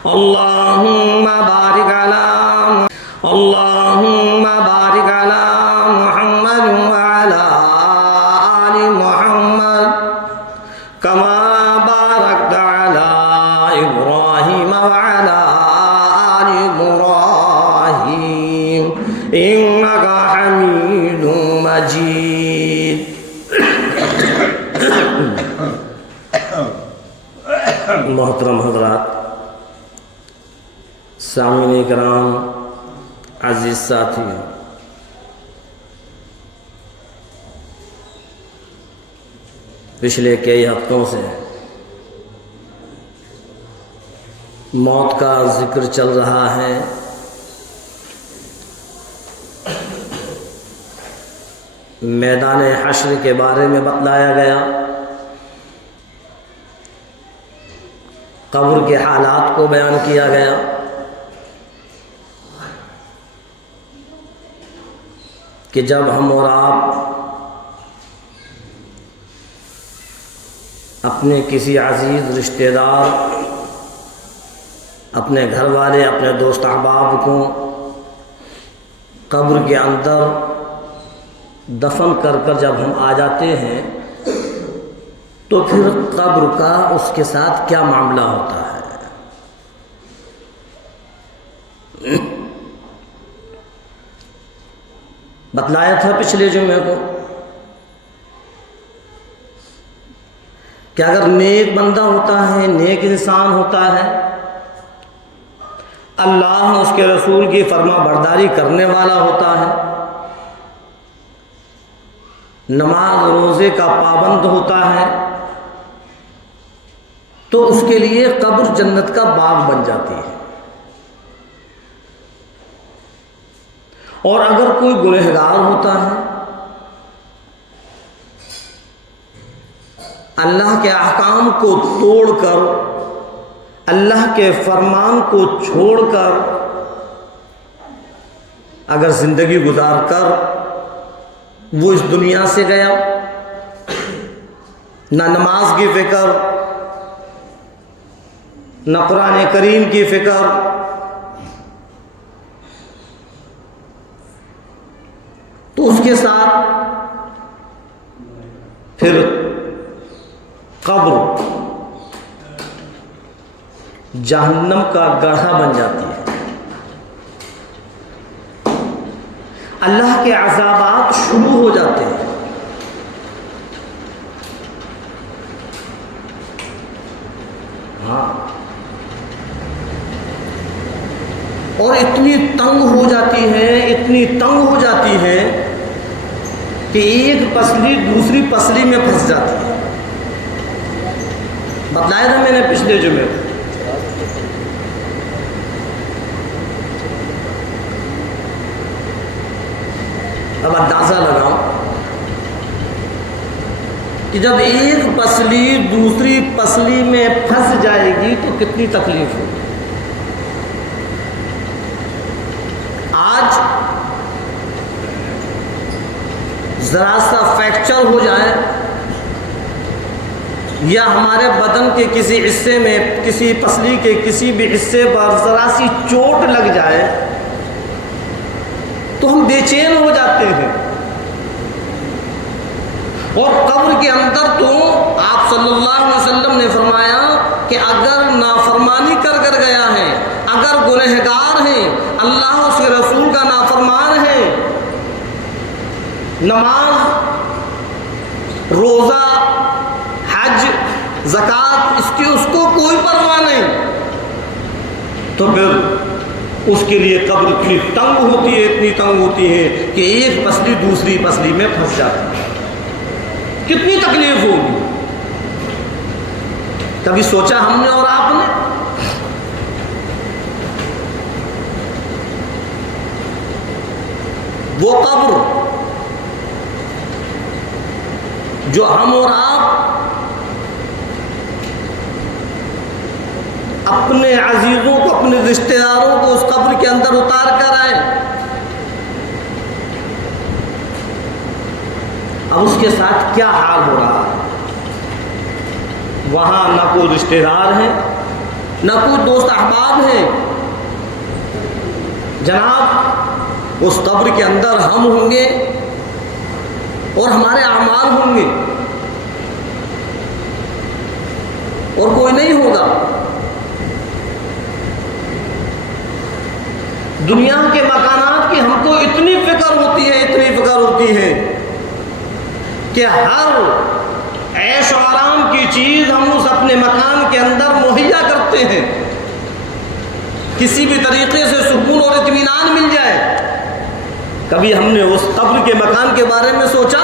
اللهم بارك على اللهم بارك على محمد وعلى آل محمد كما باركت على إبراهيم وعلى آل إبراهيم إنك حميد مجيد. محترم حضرات، سامعین کرام، عزیز ساتھی، پچھلے کئی ہفتوں سے موت کا ذکر چل رہا ہے. میدان حشر کے بارے میں بتلایا گیا، قبر کے حالات کو بیان کیا گیا. کہ جب ہم اور آپ اپنے کسی عزیز رشتہ دار، اپنے گھر والے، اپنے دوست احباب کو قبر کے اندر دفن کر کر جب ہم آ جاتے ہیں تو پھر قبر کا اس کے ساتھ کیا معاملہ ہوتا ہے؟ بتلایا تھا پچھلے جمعے کو کہ اگر نیک بندہ ہوتا ہے، نیک انسان ہوتا ہے، اللہ اس کے رسول کی فرما برداری کرنے والا ہوتا ہے، نماز روزے کا پابند ہوتا ہے، تو اس کے لیے قبر جنت کا باغ بن جاتی ہے. اور اگر کوئی گنہگار ہوتا ہے، اللہ کے احکام کو توڑ کر، اللہ کے فرمان کو چھوڑ کر اگر زندگی گزار کر وہ اس دنیا سے گیا، نہ نماز کی فکر، نہ قرآن کریم کی فکر، تو اس کے ساتھ پھر قبر جہنم کا گڑھا بن جاتی ہے. اللہ کے عذابات شروع ہو جاتے ہیں. اور اتنی تنگ ہو جاتی ہے، اتنی تنگ ہو جاتی ہے کہ ایک پسلی دوسری پسلی میں پھنس جاتی ہے. بتلایا تھا میں نے پچھلے جمعے. اب اندازہ لگاؤ کہ جب ایک پسلی دوسری پسلی میں پھنس جائے گی تو کتنی تکلیف ہوگی. آج ذرا سا فریکچر ہو جائے یا ہمارے بدن کے کسی حصے میں، کسی پسلی کے کسی بھی حصے پر ذرا سی چوٹ لگ جائے تو ہم بے چین ہو جاتے ہیں. اور قبر کے اندر تو آپ صلی اللہ علیہ وسلم نے فرمایا کہ اگر نافرمانی کر گیا ہے، اگر گنہگار ہیں، اللہ اس کے رسول کا نافرمان ہے، نماز روزہ حج زکوٰۃ اس کو کوئی پرواہ نہیں، تو پھر اس کے لیے قبر اتنی تنگ ہوتی ہے، اتنی تنگ ہوتی ہے کہ ایک پسلی دوسری پسلی میں پھنس جاتی ہے. کتنی تکلیف ہوگی. کبھی سوچا ہم نے اور آپ نے؟ وہ قبر جو ہم اور آپ اپنے عزیزوں کو، اپنے رشتہ داروں کو اس قبر کے اندر اتار کر آئے، اب اس کے ساتھ کیا حال ہو رہا ہے؟ وہاں نہ کوئی رشتہ دار ہے، نہ کوئی دوست احباب ہیں. جناب اس قبر کے اندر ہم ہوں گے اور ہمارے اعمال ہوں گے اور کوئی نہیں ہوگا. دنیا کے مکانات کی ہم کو اتنی فکر ہوتی ہے کہ ہر عیش و آرام کی چیز ہم اس اپنے مکان کے اندر مہیا کرتے ہیں. کسی بھی طریقے سے سکون اور اطمینان مل جائے. کبھی ہم نے اس قبر کے مکان کے بارے میں سوچا؟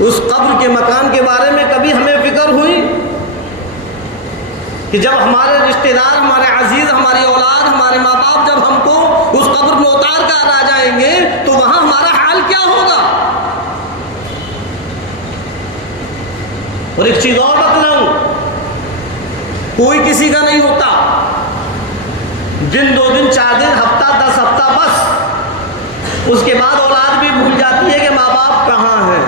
اس قبر کے مکان کے بارے میں کبھی ہمیں فکر ہوئی کہ جب ہمارے رشتہ دار، ہمارے عزیز، ہماری اولاد، ہمارے ماں باپ جب ہم کو اس قبر میں اتار کر آ جائیں گے تو وہاں ہمارا حال کیا ہوگا؟ اور ایک چیز اور بتلاؤں، کوئی کسی کا نہیں ہوتا. دن 2 دن 4 دن، ہفتہ 10 ہفتہ، بس اس کے بعد اولاد بھی بھول جاتی ہے کہ ماں باپ کہاں ہیں.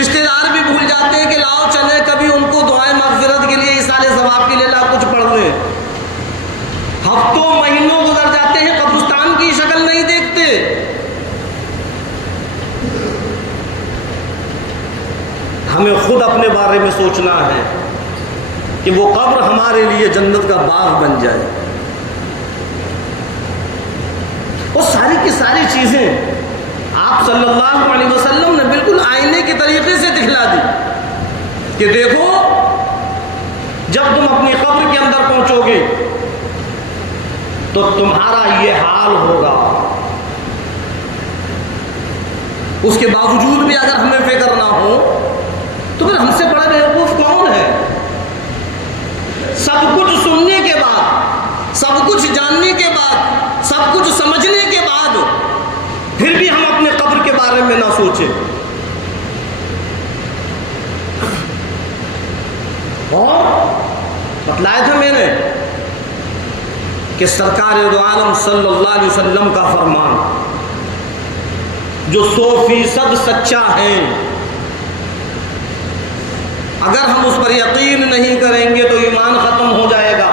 رشتہ دار بھی بھول جاتے ہیں کہ لاؤ چلے کبھی ان کو دعائیں مغفرت کے لیے، ایصال ثواب کے لیے لا کچھ پڑھ لیں. ہفتوں مہینوں گزر جاتے ہیں، قبرستان کی شکل نہیں دیکھتے. ہمیں خود اپنے بارے میں سوچنا ہے کہ وہ قبر ہمارے لیے جنت کا باغ بن جائے. وہ ساری کی ساری چیزیں آپ صلی اللہ علیہ وسلم نے بالکل آئینے کے طریقے سے دکھلا دی کہ دیکھو جب تم اپنی قبر کے اندر پہنچو گے تو تمہارا یہ حال ہوگا. اس کے باوجود بھی اگر ہمیں فکر نہ ہو تو پھر ہم سے بڑا بیوقوف کون ہے؟ سب کچھ سننے کے بعد، سب کچھ جاننے کے بعد، سب کچھ سمجھنے کے بعد پھر بھی ہم اپنے قبر کے بارے میں نہ سوچیں. اور بتلایا تھا میں نے کہ سرکار دو عالم صلی اللہ علیہ وسلم کا فرمان جو 100% سچا ہے، اگر ہم اس پر یقین نہیں کریں گے تو ایمان ختم ہو جائے گا.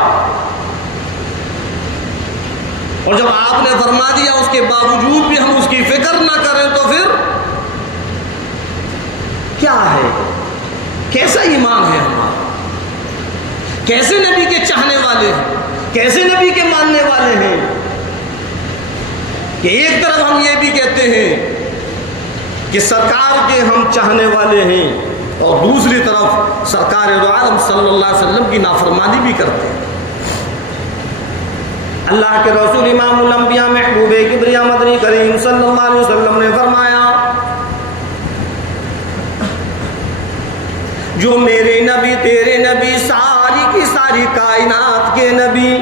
اور جب آپ نے فرما دیا اس کے باوجود بھی ہم اس کی فکر نہ کریں تو پھر کیا ہے؟ کیسا ایمان ہے ہمارا؟ کیسے نبی کے چاہنے والے ہیں؟ کیسے نبی کے ماننے والے ہیں کہ ایک طرف ہم یہ بھی کہتے ہیں کہ سرکار کے ہم چاہنے والے ہیں اور دوسری طرف سرکار دو عالم صلی اللہ علیہ وسلم کی نافرمانی بھی کرتے ہیں. اللہ کے رسول امام الانبیاء محبوب کبریا مدنی کریم صلی اللہ علیہ وسلم نے فرمایا جو میرے نبی، تیرے نبی، ساری کی ساری کائنات کے نبی،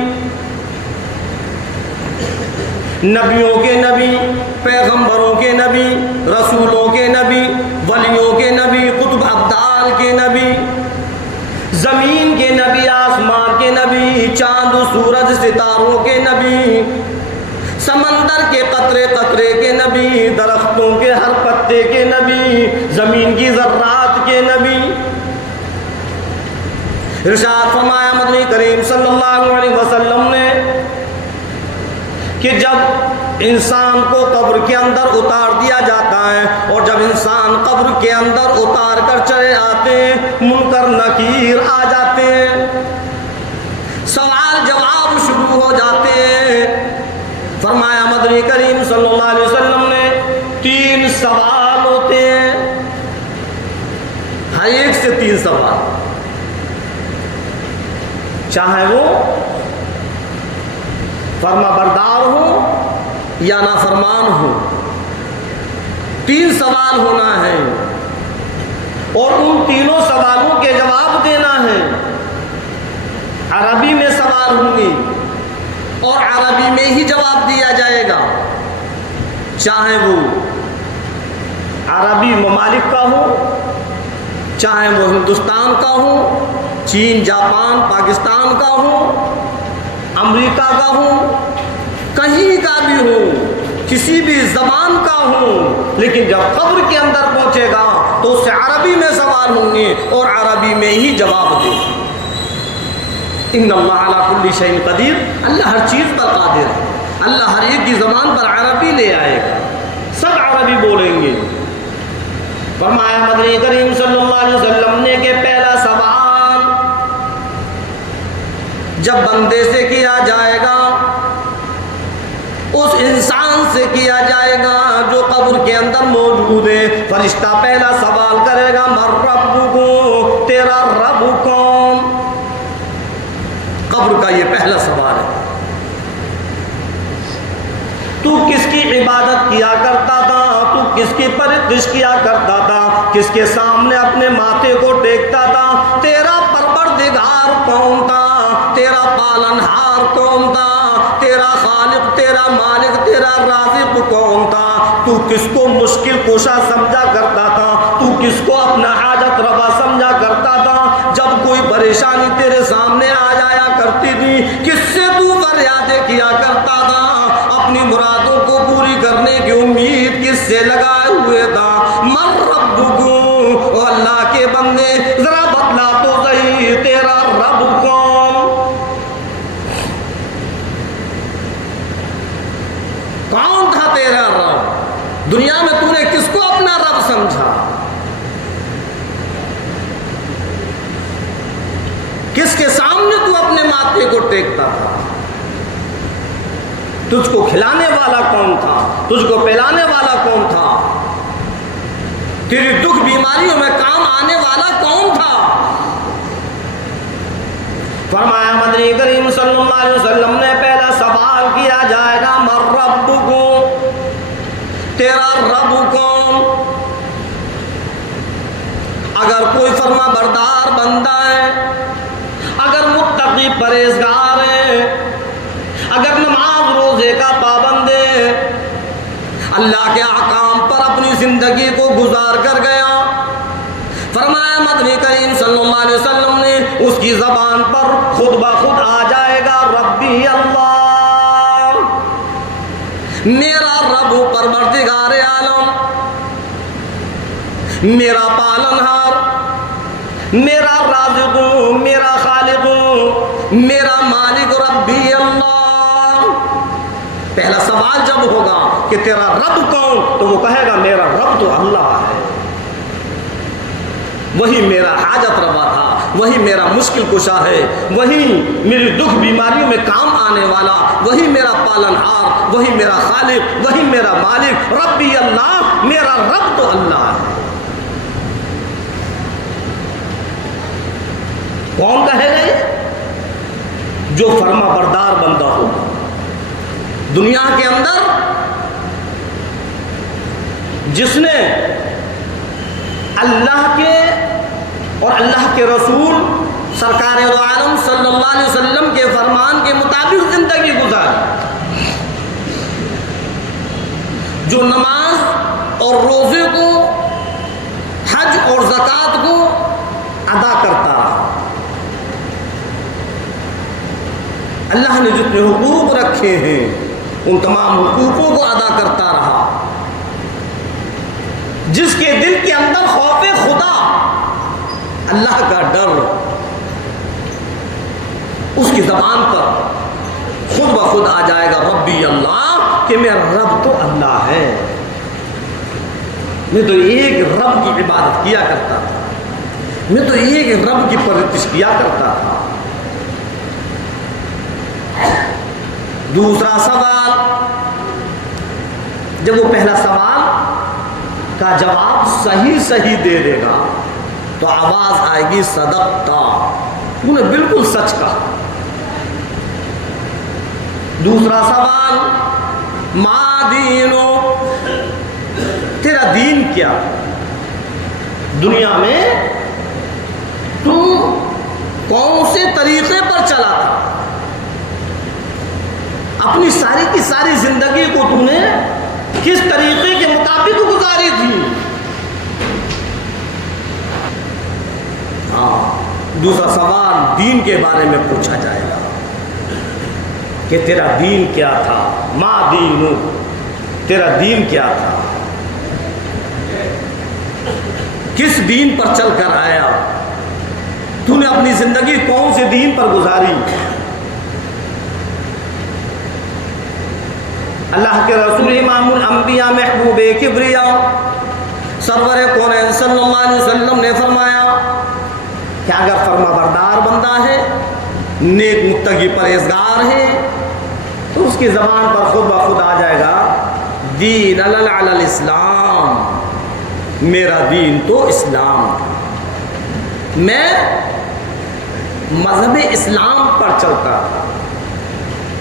نبیوں کے نبی، پیغمبروں کے نبی، رسولوں کے نبی، ولیوں کے نبی، قطب ابدال کے نبی، زمین کے نبی، آسمان کے نبی، چاند سورج ستاروں کے نبی، سمندر کے قطرے قطرے کے نبی، درختوں کے ہر پتے کے نبی، زمین کی ذرات کے نبی. ارشاد فرمایا مدنی کریم صلی اللہ علیہ وسلم نے کہ جب انسان کو قبر کے اندر اتار دیا جاتا ہے اور جب انسان قبر کے اندر اتار کر چلے آتے ہیں، منکر نکیر آ جاتے ہیں، سوال جواب شروع ہو جاتے ہیں. فرمایا مدنی کریم صلی اللہ علیہ وسلم نے 3 سوال ہوتے ہیں، ہر ایک سے 3 سوال، چاہے وہ فرما بردار ہو یا نافرمان ہو، 3 سوال ہونا ہے اور ان تینوں سوالوں کے جواب دینا ہے. عربی میں سوال ہوں گے اور عربی میں ہی جواب دیا جائے گا، چاہے وہ عربی ممالک کا ہو، چاہے وہ ہندوستان کا ہو، چین، جاپان، پاکستان کا ہو، امریکہ کا ہو، کہیں کا بھی ہو، کسی بھی زبان کا ہو، لیکن جب قبر کے اندر پہنچے گا تو اس سے عربی میں سوال ہوں گے اور عربی میں ہی جواب دے گا۔ ان اللہ علی کل شیء قدیر، اللہ ہر چیز پر قادر ہے، اللہ ہر ایک کی زبان پر عربی لے آئے گا، سب عربی بولیں گے۔ فرمایا مدنی کریم صلی اللہ علیہ وسلم نے کہ پہلا سوال جب بندے سے کیا جائے گا، اس انسان سے کیا جائے گا جو قبر کے اندر موجود ہے، فرشتہ پہلا سوال کرے گا من ربک، تیرا رب کون؟ قبر کا یہ پہلا سوال ہے، تو کس کی عبادت کیا کرتا تھا، تو کس کی پرستش کیا کرتا تھا، کس کے سامنے اپنے ماتھے کو ٹیکتا تھا، تیرا پروردگار کون تھا، تیرا پالنہار کون تھا، تیرا خالق، تیرا مالک، تیرا رازق کون تھا، تو کس کو مشکل کشا سمجھا کرتا تھا، تو کس کو اپنا حاجت روا سمجھا کرتا تھا، جب کوئی پریشانی تیرے سامنے آ جایا کرتی تھی کس سے تو فریادیں کیا کرتا تھا، اپنی مرادوں کو پوری کرنے کی امید کس سے لگائے ہوئے تھا، من ربکم، او اللہ کے بندے ذرا بتلا تو صحیح تیرا رب کون؟ کون تھا تیرا رب؟ دنیا میں تو نے کس کو اپنا رب سمجھا؟ کس کے سامنے تو اپنے ماتھے کو ٹیکتا تھا؟ تجھ کو کھلانے والا کون تھا؟ تجھ کو پلانے والا کون تھا؟ تیری دکھ بیماریوں میں کام آنے والا کون تھا؟ فرمایا مدنی کریم صلی اللہ علیہ وسلم نے پہلا سوال کیا جائے گا من ربکم، تیرا رب کون؟ اگر کوئی فرما بردار بندہ ہے، اگر متقی پرہیزگار ہے، اگر نماز روزے کا پابند ہے، اللہ کے احکام پر اپنی زندگی کو گزار کر گیا، فرمایا مدنی کریم صلی اللہ علیہ وسلم نے اس کی زبان پر خود بخود آ جائے گا ربی اللہ، میرا رب پروردگار عالم، میرا پالنہار، میرا رازق، میرا خالق، میرا مالک ربی اللہ۔ پہلا سوال جب ہوگا کہ تیرا رب کون، تو وہ کہے گا میرا رب تو اللہ ہے، وہی میرا حاجت روا تھا، وہی میرا مشکل کشا ہے، وہی میری دکھ بیماریوں میں کام آنے والا، وہی میرا پالنہار، وہی میرا خالق، وہی میرا مالک ربی اللہ، میرا رب تو اللہ ہے۔ کون کہے گا؟ جو فرما بردار بندہ ہوگا۔ دنیا کے اندر جس نے اللہ کے اور اللہ کے رسول سرکار دو عالم صلی اللہ علیہ وسلم کے فرمان کے مطابق زندگی گزاری، جو نماز اور روزے کو، حج اور زکوٰۃ کو ادا کرتا رہا، اللہ نے جتنے حقوق رکھے ہیں ان تمام حقوقوں کو ادا کرتا رہا، جس کے دل کے اندر خوف خدا، اللہ کا ڈر، اس کی زبان پر خود بخود آ جائے گا ربی اللہ، کہ میرا رب تو اللہ ہے، میں تو ایک رب کی عبادت کیا کرتا تھا، میں تو ایک رب کی پرستش کیا کرتا تھا۔ دوسرا سوال، جب وہ پہلا سوال کا جواب صحیح دے دے گا تو آواز آئے گی صدقتا، تو نے بالکل سچ کہا۔ دوسرا سوال ما دینو، تیرا دین کیا؟ دنیا میں تو کون سے طریقے پر چلا تھا؟ اپنی ساری کی ساری زندگی کو تم نے کس طریقے کے مطابق گزاری تھی؟ دوسرا سوال دین کے بارے میں پوچھا جائے گا کہ تیرا دین کیا تھا، ما دینو، تیرا دین کیا تھا؟ کس دین پر چل کر آیا؟ تو نے اپنی زندگی کون سے دین پر گزاری؟ اللہ کے رسول امام الانبیاء محبوب کبریا سرور کونین صلی اللہ علیہ وسلم نے فرمایا کہ اگر فرما بردار بندہ ہے، نیک متقی پرہیزگار ہے، تو اس کی زبان پر خود بخود آ جائے گا دین علی الاسلام، میرا دین تو اسلام، میں مذہب اسلام پر چلتا تھا،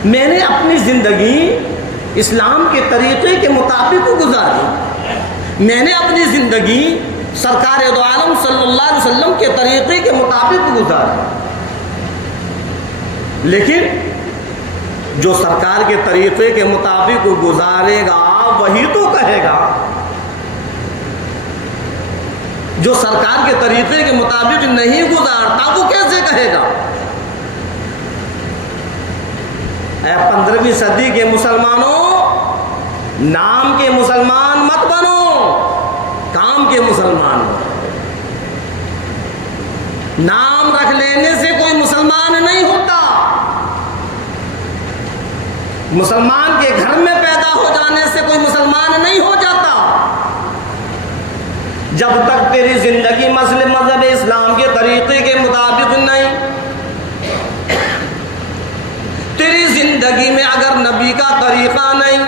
میں نے اپنی زندگی اسلام کے طریقے کے مطابق گزاری، میں نے اپنی زندگی سرکار دو عالم صلی اللہ علیہ وسلم کے طریقے کے مطابق گزاری۔ لیکن جو سرکار کے طریقے کے مطابق گزارے گا وہی تو کہے گا، جو سرکار کے طریقے کے مطابق نہیں گزارتا وہ کیسے کہے گا؟ اے 15ویں صدی کے مسلمانوں، نام کے مسلمان مت بنو، کام کے مسلمان بنو۔ نام رکھ لینے سے کوئی مسلمان نہیں ہوتا، مسلمان کے گھر میں پیدا ہو جانے سے کوئی مسلمان نہیں ہو جاتا۔ جب تک تیری زندگی مذہب اسلام کے طریقے کے مطابق نہیں، تیری زندگی میں اگر نبی کا طریقہ نہیں،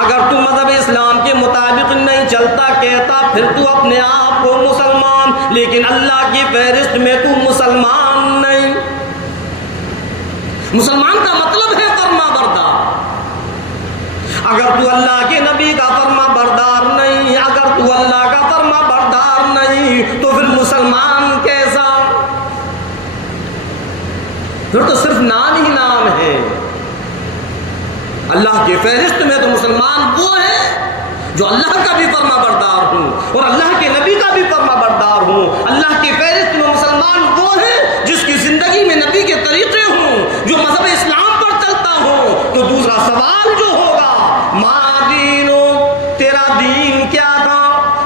اگر تو مذہب اسلام کے مطابق نہیں چلتا کہتا پھر تو اپنے آپ کو مسلمان، لیکن اللہ کی فہرست میں تو مسلمان نہیں۔ مسلمان کا مطلب ہے فرما بردار۔ اگر تو اللہ کے نبی کا فرما بردار نہیں، اگر تو اللہ کا فرما بردار نہیں، تو پھر مسلمان کیسا؟ پھر تو صرف نام ہی نام ہے۔ اللہ کی فہرست میں تو مسلمان وہ ہے جو اللہ کا بھی فرما بردار ہوں اور اللہ کے نبی کا بھی فرما بردار ہوں۔ اللہ کی فہرست میں مسلمان وہ ہے جس کی زندگی میں نبی کے طریقے ہوں، جو مذہب اسلام پر چلتا ہو۔ تو دوسرا سوال جو ہوگا، ما دینو، تیرا دین کیا تھا؟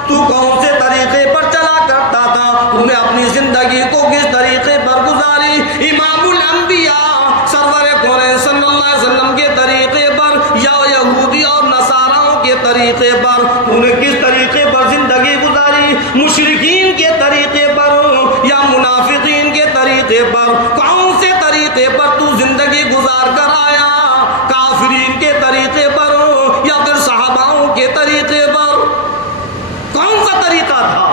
تو کون سے طریقے پر چلا کرتا تھا؟ تو نے اپنی زندگی کو کس طریقے پر گزاری؟ امام الانبیاء سرور کونین صلی اللہ علیہ وسلم کے طریقے پر یا یہودی اور نصاراؤں کے طریقے پر تو نے کس طریقے پر زندگی گزاری؟ مشرکین کے طریقے پر یا منافقین کے طریقے پر؟ کون سے طریقے پر تو زندگی گزار کر آیا؟ کافرین کے طریقے پر یا پھر صحاباؤں کے طریقے پر؟ کون سا طریقہ تھا؟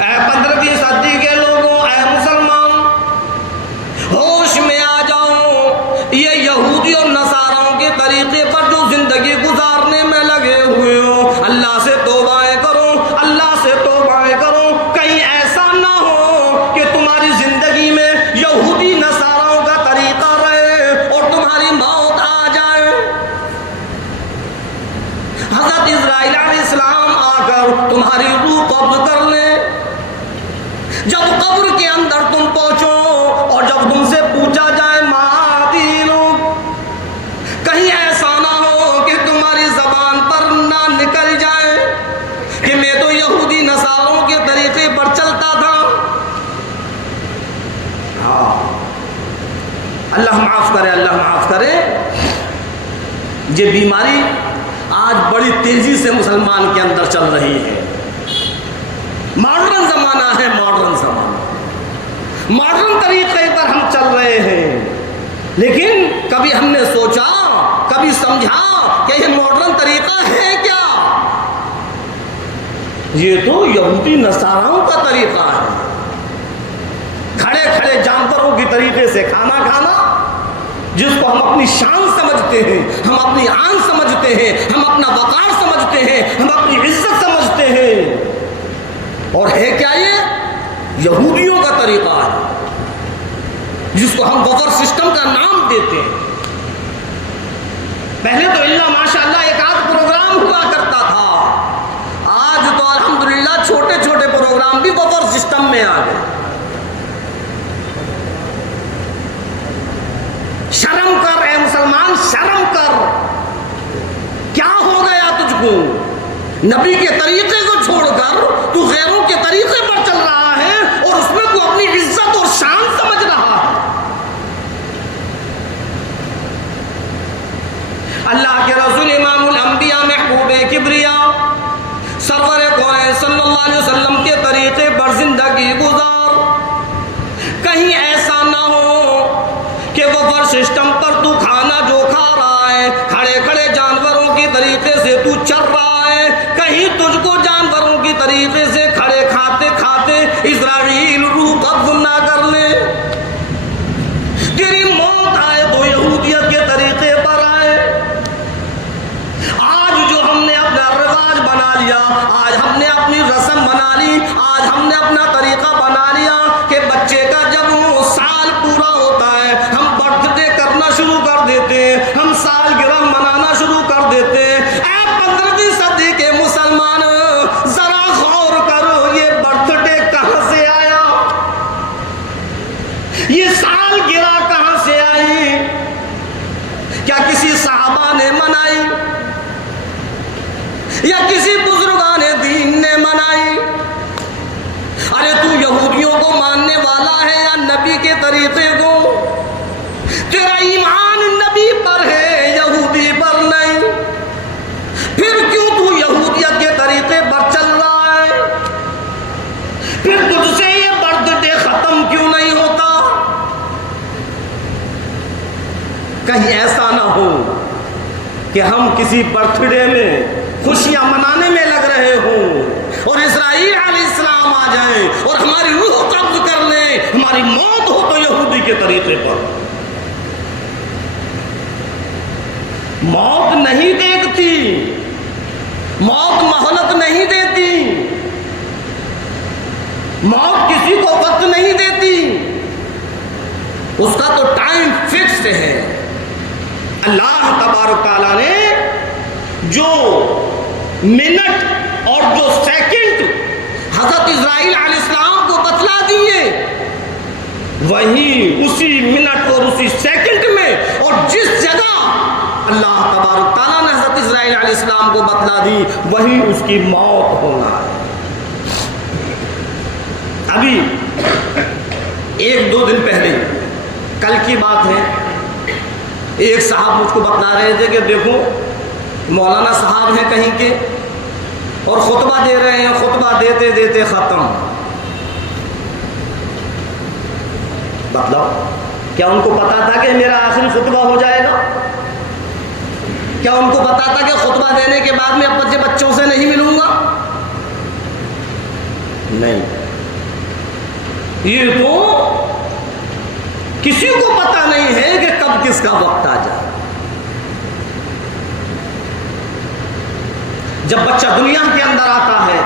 اے 15ویں صدی کے لوگوں، اے مسلمان، ہوش میں آ جاؤ۔ یہ یہودی اور نصاراؤں کے طریقے پر جو زندگی گزارنے میں لگے ہوئے ہو، اللہ سے توبائیں کرو، اللہ سے توبائیں کرو، کہیں ایسا نہ ہو کہ تمہاری زندگی میں یہودی نصاراؤں کا طریقہ رہے اور تمہاری موت آ جائے۔ حضرت اسرائیل علیہ السلام آ کر تمہاری روح قبض کر لیں۔ جب قبر کے اندر تم پہنچو اور جب تم سے پوچھا جائے ما دینو، کہیں ایسا نہ ہو کہ تمہاری زبان پر نہ نکل جائے کہ میں تو یہودی نصاراؤں کے طریقے پر چلتا تھا۔ اللہ معاف کرے، اللہ معاف کرے۔ یہ بیماری آج بڑی تیزی سے مسلمان کے اندر چل رہی ہے۔ ماڈرن زمانہ ہے، ماڈرن زمانہ، ماڈرن طریقے پر ہم چل رہے ہیں، لیکن کبھی ہم نے سوچا، کبھی سمجھا کہ یہ ماڈرن طریقہ ہے کیا؟ یہ تو یہودی نصاراؤں کا طریقہ ہے۔ کھڑے کھڑے جانوروں کی طریقے سے کھانا کھانا، جس کو ہم اپنی شان سمجھتے ہیں، ہم اپنی آن سمجھتے ہیں، ہم اپنا وقار سمجھتے ہیں، ہم اپنی عزت سمجھتے ہیں، اور ہے کیا یہ؟ یہودیوں کا طریقہ ہے، جس کو ہم بفر سسٹم کا نام دیتے ہیں۔ پہلے تو اللہ ماشاءاللہ ایک آدھ پروگرام ہوا کرتا تھا، آج تو الحمدللہ چھوٹے چھوٹے پروگرام بھی بفر سسٹم میں آ گئے۔ شرم کر اے مسلمان، شرم کر، کیا ہو گیا تجھ کو؟ نبی کے طریقے کو چھوڑ کر تو غیروں کے طریقے پر چل رہا ہے اور اس میں تو اپنی عزت اور شان سمجھ رہا ہے۔ اللہ کے رسول امام الانبیاء محبوب کبریا سرور کونین صلی اللہ علیہ وسلم کے طریقے پر زندگی گزار، کہیں ایسا نہ ہو کہ وہ سسٹم پر تو کھانا جو کھا رہا ہے کھڑے کھڑے جانوروں کے طریقے سے تو چل رہا ہے، کہیں تجھ کو جانوروں کے طریقے سے کھڑے کھاتے کھاتے اسرائیل روح قبض نہ کر لے، تیری موت آئے تو یہودیت کے طریقے پر آئے۔ آج جو ہم نے اپنا رواج بنا لیا، آج ہم نے اپنی رسم بنا لی، آج ہم نے اپنا طریقہ بنا لیا کہ بچے کا جب سال پورا ہوتا ہے ہم برتھ ڈے کرنا شروع کر دیتے ہیں، ہم سالگرہ منانا شروع کر دیتے ہیں۔ اے 15ویں صدی کے مسلمان ذرا غور کرو، یہ برتھ ڈے کہاں سے آیا؟ یہ سالگرہ کہاں سے آئی؟ کیا کسی صحابہ نے منائی یا کسی بزرگان دین نے منائی؟ ارے تو یہودیوں کو ماننے والا ہے یا نبی کے طریقے کو؟ تیرا ایمان نبی پر ہے یہودی پر نہیں، پھر کیوں تو یہودیت کے طریقے پر چل رہا ہے؟ پھر تجھ سے یہ برتھ ڈے ختم کیوں نہیں ہوتا؟ کہیں ایسا نہ ہو کہ ہم کسی برتھ ڈے میں خوشیاں منانے میں لگ رہے ہوں اور اسرائیل علیہ السلام آ جائیں اور ہماری روح قبض کر لیں، ہماری موت ہو تو یہودی کے طریقے پر۔ موت نہیں دیکھتی، موت مہلت نہیں دیتی، موت کسی کو وقت نہیں دیتی، اس کا تو ٹائم فکسڈ ہے۔ اللہ تبارک تعالیٰ نے جو منٹ اور جو سیکنڈ حضرت اسرائیل علیہ السلام کو بتلا دیے، وہی اسی منٹ اور اسی سیکنڈ میں اور جس جگہ اللہ تبارک تعالیٰ نے حضرت اسرائیل علیہ السلام کو بتلا دی وہی اس کی موت ہونا ہے۔ ابھی 1-2 دن پہلے، کل کی بات ہے، ایک صاحب مجھ کو بتلا رہے تھے کہ دیکھو مولانا صاحب ہیں کہیں کے اور خطبہ دے رہے ہیں، خطبہ دیتے دیتے ختم۔ بتلاؤ، کیا ان کو پتا تھا کہ میرا آخری خطبہ ہو جائے گا؟ کیا ان کو پتا تھا کہ خطبہ دینے کے بعد میں اپنے بچوں سے نہیں ملوں گا؟ نہیں، یہ تو کسی کو پتا نہیں ہے کہ کب کس کا وقت آ جائے۔ جب بچہ دنیا کے اندر آتا ہے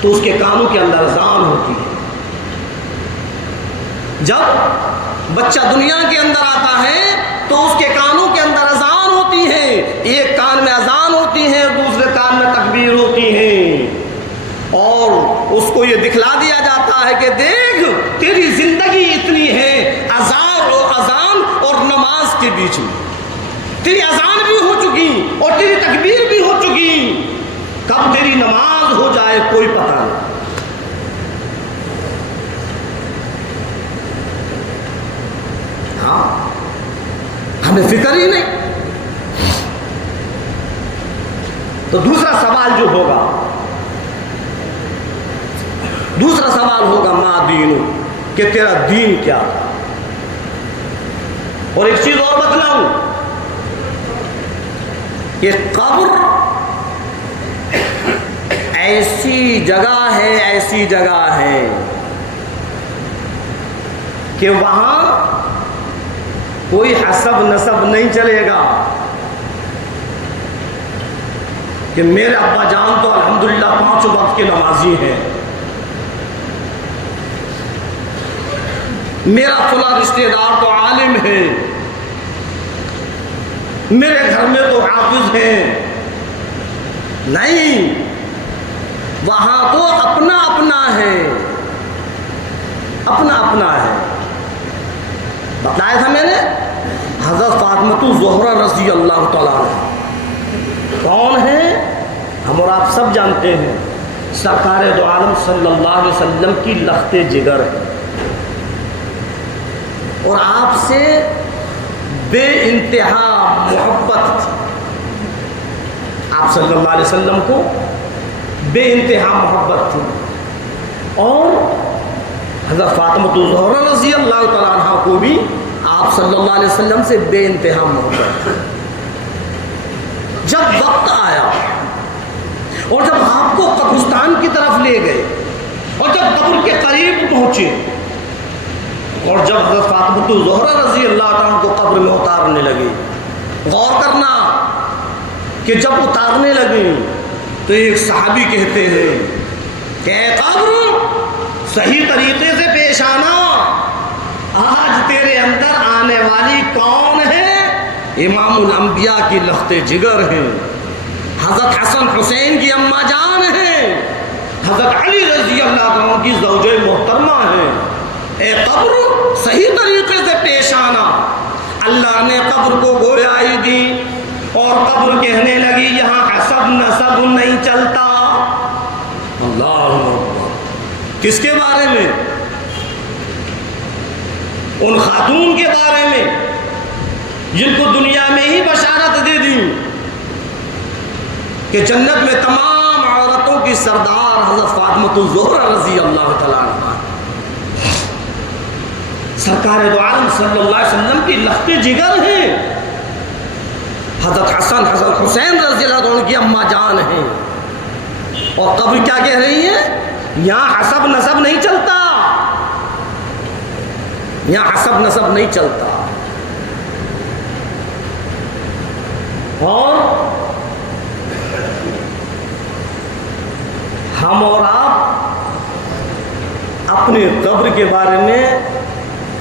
تو اس کے کانوں کے اندر اذان ہوتی ہے، جب بچہ دنیا کے اندر آتا ہے تو اس کے کانوں کے اندر اذان ہوتی ہے، ایک کان میں اذان ہوتی ہے، دوسرے کان میں تکبیر ہوتی ہے، اور اس کو یہ دکھلا دیا جاتا ہے کہ دیکھ تیری زندگی اتنی ہے اذان اور نماز کے بیچ میں، تیری اذان بھی ہو چکی اور تیری تکبیر بھی ہو چکی، کب تیری نماز ہو جائے کوئی پتہ نہیں۔ ہاں، ہمیں فکر ہی نہیں۔ تو دوسرا سوال جو ہوگا، دوسرا سوال ہوگا ما دینو، کہ تیرا دین کیا تھا؟ اور ایک چیز اور بتلاؤں کہ قبر ایسی جگہ ہے کہ وہاں کوئی حسب نسب نہیں چلے گا کہ میرے ابا جان تو الحمدللہ 5 وقت کے نمازی ہیں، میرا فلاں رشتہ دار تو عالم ہے، میرے گھر میں تو حافظ ہیں۔ نہیں، وہاں تو اپنا اپنا ہے، اپنا اپنا ہے۔ بتایا تھا میں نے حضرت فاطمہ الزہرا رضی اللہ تعالیٰ عنہ کون ہے؟ ہم اور آپ سب جانتے ہیں سرکار دو عالم صلی اللہ علیہ وسلم کی لخت جگر ہے، اور آپ سے بے انتہا محبت تھی. آپ صلی اللہ علیہ وسلم کو بے انتہا محبت تھی، اور حضرت فاطمہ الزہرا رضی اللہ تعالیٰ عنہ کو بھی آپ صلی اللہ علیہ وسلم سے بے انتہا محبت تھی. جب وقت آیا اور جب آپ کو قبرستان کی طرف لے گئے اور جب قبر کے قریب پہنچے اور جب حضرت فاطمہ الزہرا رضی اللہ عنہ کو قبر میں اتارنے لگے، غور کرنا کہ جب اتارنے لگے تو ایک صحابی کہتے ہیں کہ اے قبر صحیح طریقے سے پیش آنا، آج تیرے اندر آنے والی کون ہے؟ امام الانبیاء کی لخت جگر ہیں، حضرت حسن حسین کی اماں جان ہیں، حضرت علی رضی اللہ عنہ کی زوجہ محترمہ ہیں. اے قبر صحیح طریقے سے پیش آنا. اللہ نے قبر کو گویائی دی اور قبر کہنے لگی یہاں حسب نسب نہیں چلتا. اللہ اکبر. کس کے بارے میں؟ ان خاتون کے بارے میں جن کو دنیا میں ہی بشارت دے دی کہ جنت میں تمام عورتوں کی سردار حضرت فاطمہ الزہرا رضی اللہ تعالیٰ عنہ، سرکار دو عالم صلی اللہ علیہ وسلم کی لخت جگر ہیں، حضرت حسن حضرت حسین رضی اللہ عنہ کی اماں جان ہیں. اور قبر کیا کہہ رہی ہے؟ یہاں حسب نسب نہیں چلتا، یہاں حسب نسب نہیں چلتا. اور ہم اور آپ اپنے قبر کے بارے میں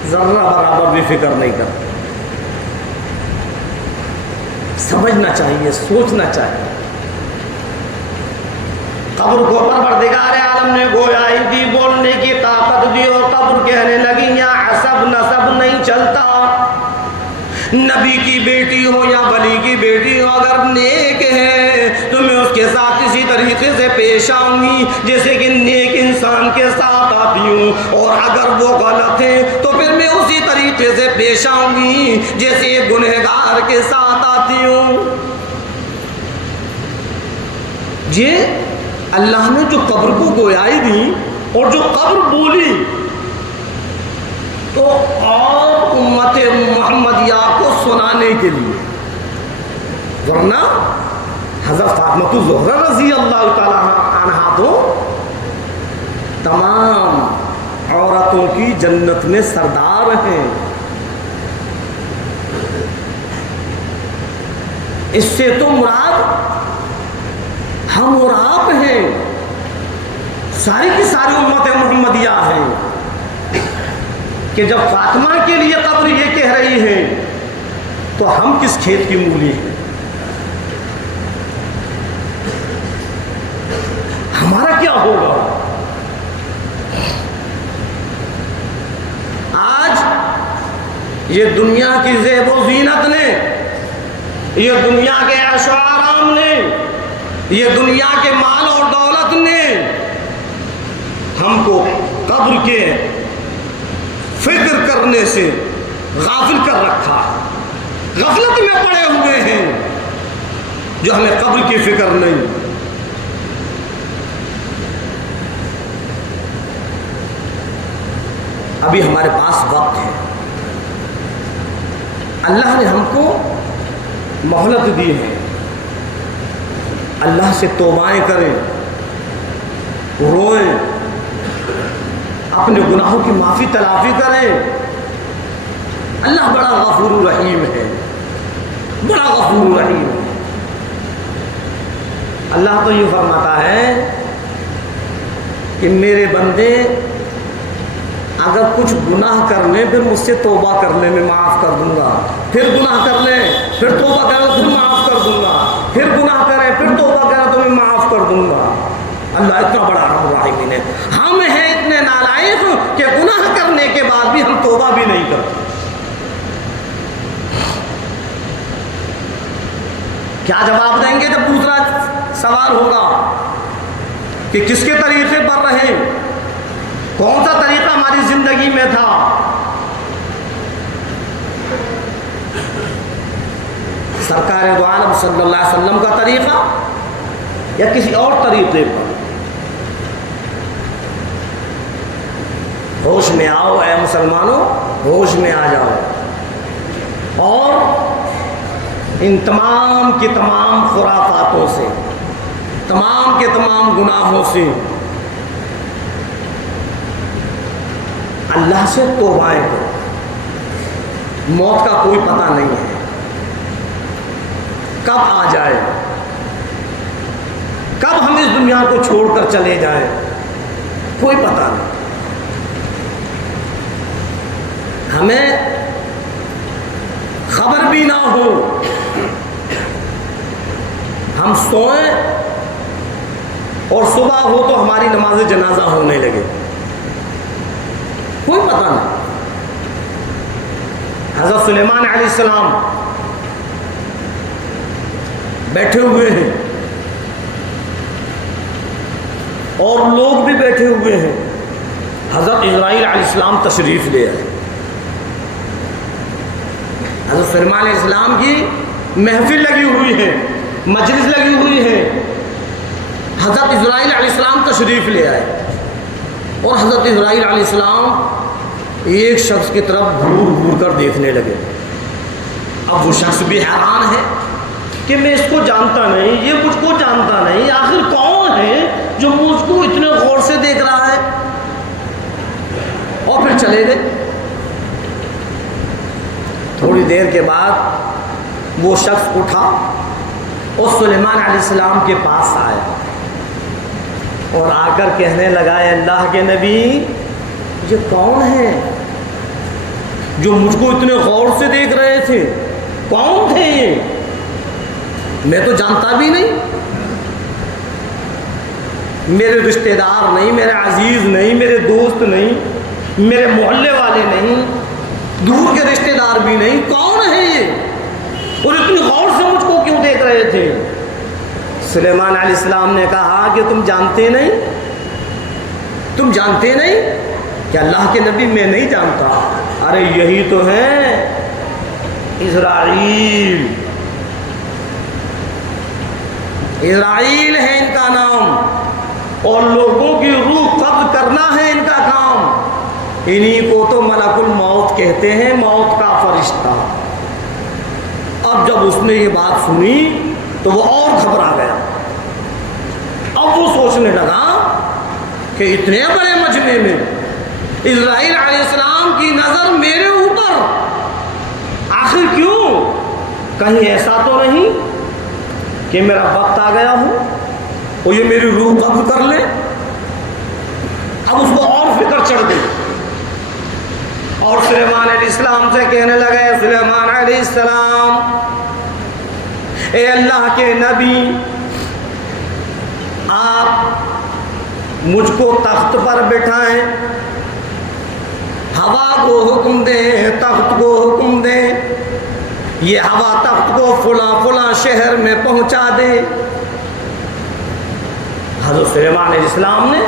ذرہ برابر بھی فکر نہیں کرتے. سمجھنا چاہیے، سوچنا چاہیے. قبر کو پروردگار عالم نے گویائی دی، بولنے کی طاقت دی، اور قبر کہنے لگی یہاں حسب نسب نہیں چلتا. نبی کی بیٹی ہو یا ولی کی بیٹی ہو، اگر نیک ہے تو میں اس کے ساتھ اسی طریقے سے پیش آؤں گی جیسے کہ نیک انسان کے ساتھ آتی ہوں، اور اگر وہ غلط ہے تو پھر میں اسی طریقے سے پیش آؤں گی جیسے ایک گنہگار کے ساتھ آتی ہوں. یہ اللہ نے جو قبر کو گویائی دی اور جو قبر بولی تو اور امت محمدیہ کو سنانے کے لیے، ورنہ حضرت فاطمہ الزہرا رضی اللہ تعالیٰ عنہا تو تمام عورتوں کی جنت میں سردار ہیں. اس سے تو مراد ہم اور آپ ہیں، ساری کی ساری امت محمدیہ ہیں. کہ جب فاطمہ کے لیے قبر یہ کہہ رہی ہے تو ہم کس کھیت کی مولی ہیں؟ ہمارا کیا ہوگا؟ آج یہ دنیا کی زیب و زینت نے، یہ دنیا کے عیش و آرام نے، یہ دنیا کے مال اور دولت نے ہم کو قبر کے فکر کرنے سے غافل کر رکھا. غفلت میں پڑے ہوئے ہیں جو ہمیں قبر کی فکر نہیں. ابھی ہمارے پاس وقت ہے، اللہ نے ہم کو مہلت دی ہے. اللہ سے توبائیں کریں، روئیں، اپنے گناہوں کی معافی تلافی کریں. اللہ بڑا غفور رحیم ہے، بڑا غفور رحیم ہے. اللہ تو یہ فرماتا ہے کہ میرے بندے اگر کچھ گناہ کر لیں پھر مجھ سے توبہ کر لیں، میں معاف کر دوں گا. پھر گناہ کر لیں، پھر توبہ کریں، پھر معاف کر دوں گا. پھر گناہ کریں، پھر توبہ کریں تو میں معاف کر دوں گا. اللہ اتنا بڑا رحم الرحیم ہے. ہم ہیں اتنے نالائق کہ گناہ کرنے کے بعد بھی ہم توبہ بھی نہیں کرتے. کیا جواب دیں گے جب دوسرا سوال ہوگا کہ کس کے طریقے پر رہے، کون سا طریقہ ہماری زندگی میں تھا۔ سرکار دو عالم صلی اللہ علیہ وسلم کا طریقہ یا کسی اور طریقے پر؟ ہوش میں آؤ اے مسلمانوں، ہوش میں آ جاؤ اور ان تمام کی تمام خرافاتوں سے، تمام کے تمام گناہوں سے اللہ سے توبائیں کرو۔ موت کا کوئی پتہ نہیں ہے کب آ جائے، کب ہم اس دنیا کو چھوڑ کر چلے جائیں، کوئی پتہ نہیں۔ ہمیں خبر بھی نہ ہو، ہم سوئیں اور صبح ہو تو ہماری نماز جنازہ ہونے لگے، کوئی پتہ نہیں۔ حضرت سلیمان علیہ السلام بیٹھے ہوئے ہیں اور لوگ بھی بیٹھے ہوئے ہیں، حضرت اسرائیل علیہ السلام تشریف لے آئے۔ حضرت سلیمان علیہ السلام کی محفل لگی ہوئی ہے، مجلس لگی ہوئی ہے، حضرت اسرائیل علیہ السلام تشریف لے آئے اور حضرت اسرائیل علیہ السلام ایک شخص کی طرف گھور گھور کر دیکھنے لگے۔ اب وہ شخص بھی حیران ہے کہ میں اس کو جانتا نہیں، یہ مجھ کو جانتا نہیں، آخر کون ہے جو مجھ کو اتنے غور سے دیکھ رہا ہے، اور پھر چلے گئے۔ تھوڑی دیر کے بعد وہ شخص اٹھا اور سلیمان علیہ السلام کے پاس آیا اور آ کر کہنے لگا، اے اللہ کے نبی، یہ کون ہے جو مجھ کو اتنے غور سے دیکھ رہے تھے؟ کون تھے یہ؟ میں تو جانتا بھی نہیں، میرے رشتہ دار نہیں، میرے عزیز نہیں، میرے دوست نہیں، میرے محلے والے نہیں، دور کے رشتہ دار بھی نہیں، کون ہے یہ اور اتنی غور سے مجھ کو کیوں دیکھ رہے تھے؟ سلیمان علیہ السلام نے کہا کہ تم جانتے نہیں، تم جانتے نہیں کہ اللہ کے نبی میں نہیں جانتا، ارے یہی تو ہے اسرائیل، اسرائیل ہے ان کا نام اور لوگوں کی روح قبض کرنا ہے ان کا کام، انہی کو تو ملک الموت کہتے ہیں، موت کا فرشتہ۔ اب جب اس نے یہ بات سنی تو وہ اور گھبرا گیا۔ اب وہ سوچنے لگا کہ اتنے بڑے مجمع میں اسرائیل علیہ السلام کی نظر میرے اوپر، آخر کیوں؟ کہیں ایسا تو نہیں کہ میرا وقت آ گیا ہو اور یہ میری روح قبض کر لے؟ اب اس کو اور فکر چڑھ گئی اور سلیمان علیہ السلام سے کہنے لگے، سلیمان علیہ السلام، اے اللہ کے نبی، آپ مجھ کو تخت پر بٹھائیں، ہوا کو حکم دیں، تخت کو حکم دیں، یہ ہوا تخت کو فلاں فلاں شہر میں پہنچا دے۔ حضرت سلیمان علیہ السلام نے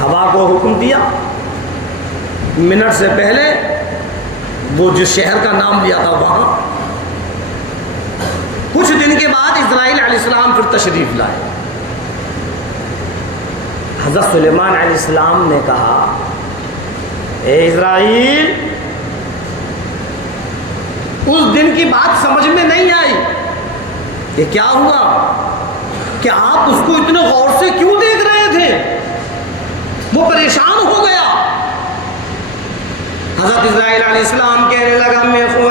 ہوا کو حکم دیا، منٹ سے پہلے وہ جس شہر کا نام لیا تھا وہاں، کچھ دن کے بعد اسرائیل علیہ السلام پھر تشریف لائے۔ حضرت سلیمان علیہ السلام نے کہا، اے اسرائیل، اس دن کی بات سمجھ میں نہیں آئی، یہ کیا ہوا کہ آپ اس کو اتنے غور سے کیوں دیکھ رہے تھے؟ وہ پریشان ہو گیا۔ حضرت اسرائیل علیہ السلام کہنے لگا،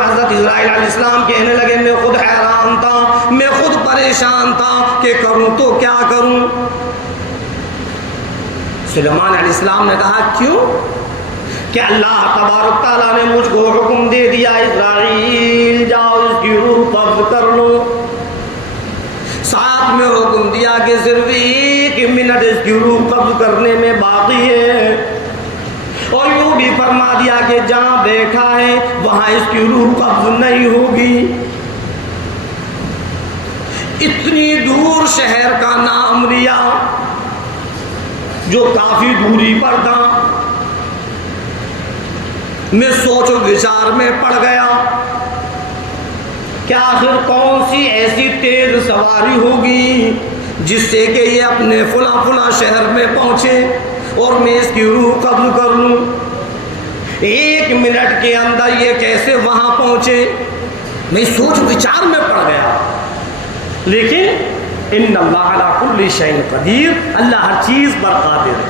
حضرت اسرائیل علیہ السلام کہنے لگے، میں خود حیران تھا، میں خود پریشان تھا کہ کروں تو کیا کروں۔ سلیمان علیہ السلام نے کہا، کیوں؟ کہ اللہ تبارک تعالیٰ نے مجھ کو حکم دے دیا، اسرائیل جاؤ اس کی روح قبض کر لو، ساتھ میں حکم دیا کہ صرف 1 منٹ اس کی روح قبض کرنے میں باقی ہے، اور یوں بھی فرما دیا کہ جہاں بیٹھا ہے وہاں اس کی روح قبض نہیں ہوگی۔ اتنی دور شہر کا نام لیا جو کافی دوری پر تھا. میں سوچ و وچار میں پڑ گیا کہ آخر کون سی ایسی تیز سواری ہوگی جس سے کہ یہ اپنے فلاں فلاں شہر میں پہنچے اور میں اس کی روح قبض کر لوں. 1 منٹ کے اندر یہ کیسے وہاں پہنچے؟ میں سوچ وچار میں پڑ گیا. لیکن ان اللہ علی کل شیء قدیر، اللہ ہر چیز پر قادر ہے.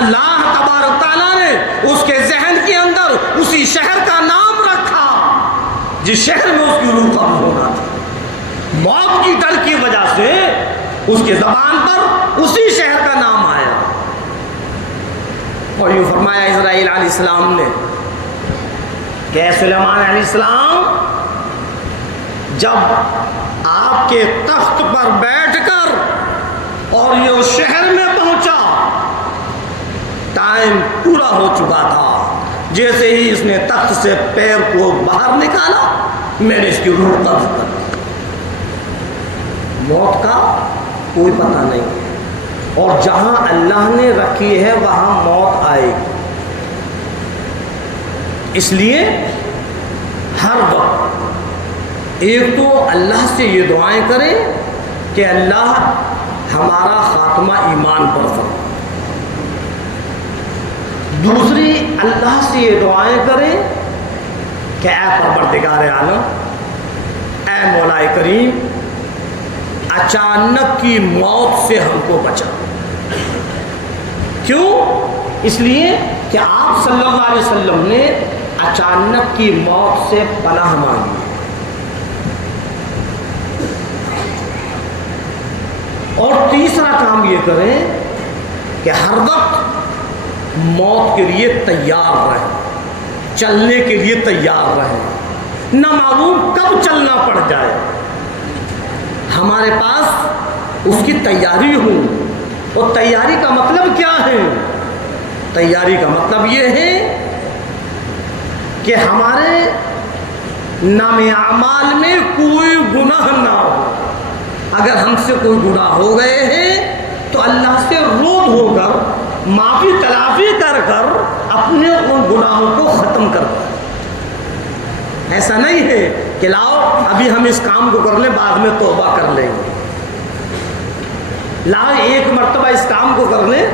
اللہ تبارک تعالیٰ نے اس کے ذہن کے اندر اسی شہر کا نام رکھا جس شہر میں اس کی روح قبض ہونا تھا. موت کی ڈر کی وجہ سے اس کے زبان پر اسی شہر کا نام آیا. اور یوں فرمایا اسرائیل علیہ السلام نے کہ سلیمان علیہ السلام جب آپ کے تخت پر بیٹھ کر اور یہ اس شہر میں پہنچا، ٹائم پورا ہو چکا تھا. جیسے ہی اس نے تخت سے پیر کو باہر نکالا، میں نے اس کی روح قبض کر دی. موت کا کوئی پتہ نہیں ہے، اور جہاں اللہ نے رکھی ہے وہاں موت آئے گی. اس لیے ہر وقت ایک تو اللہ سے یہ دعائیں کریں کہ اللہ ہمارا خاتمہ ایمان پر فرما. دوسری اللہ سے یہ دعائیں کریں کہ اے پروردگار عالم، اے مولا کریم، اچانک کی موت سے ہم کو بچا. کیوں؟ اس لیے کہ آپ صلی اللہ علیہ وسلم نے اچانک کی موت سے پناہ مانگی. اور تیسرا کام یہ کریں کہ ہر وقت موت کے لیے تیار رہیں، چلنے کے لیے تیار رہیں. نہ معلوم کب چلنا پڑ جائے، ہمارے پاس اس کی تیاری ہو. اور تیاری کا مطلب کیا ہے؟ تیاری کا مطلب یہ ہے کہ ہمارے نام اعمال میں کوئی گناہ نہ ہو. اگر ہم سے کوئی گناہ ہو گئے ہیں تو اللہ سے رود ہو کر معافی تلافی کر کر اپنے ان گناہوں کو ختم کر دیں. ایسا نہیں ہے کہ لاؤ ابھی ہم اس کام کو کر لیں بعد میں توبہ کر لیں گے. لاؤ ایک مرتبہ اس کام کو کر لیں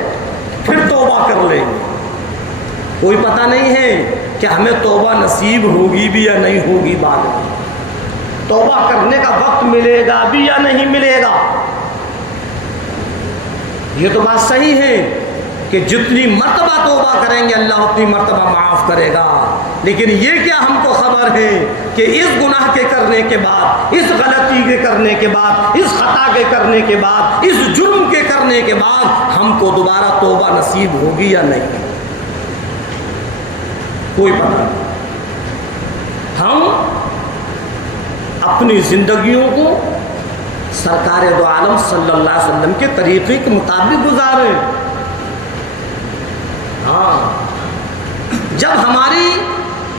پھر توبہ کر لیں گے. کوئی پتہ نہیں ہے کہ ہمیں توبہ نصیب ہوگی بھی یا نہیں ہوگی. بعد میں توبہ کرنے کا وقت ملے گا بھی یا نہیں ملے گا. یہ تو بات صحیح ہے کہ جتنی مرتبہ توبہ کریں گے اللہ اتنی مرتبہ معاف کرے گا. لیکن یہ کیا ہم کو خبر ہے کہ اس گناہ کے کرنے کے بعد، اس غلطی کے کرنے کے بعد، اس خطا کے کرنے کے بعد، اس جرم کے کرنے کے بعد ہم کو دوبارہ توبہ نصیب ہوگی یا نہیں؟ کوئی پتہ نہیں. ہم اپنی زندگیوں کو سرکار دو عالم صلی اللہ علیہ وسلم کے طریقے کے مطابق گزاریں. ہاں، جب ہماری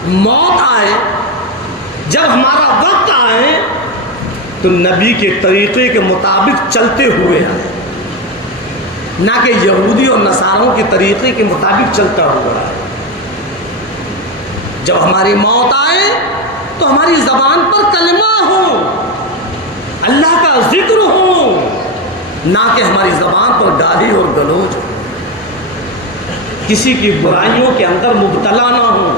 موت آئے، جب ہمارا وقت آئے تو نبی کے طریقے کے مطابق چلتے ہوئے آئے، نہ کہ یہودی اور نصاروں کے طریقے کے مطابق چلتا ہوا آئے. جب ہماری موت آئے تو ہماری زبان پر کلمہ ہو، اللہ کا ذکر ہو، نہ کہ ہماری زبان پر گالی اور گلوچ ہو. کسی کی برائیوں کے اندر مبتلا نہ ہو،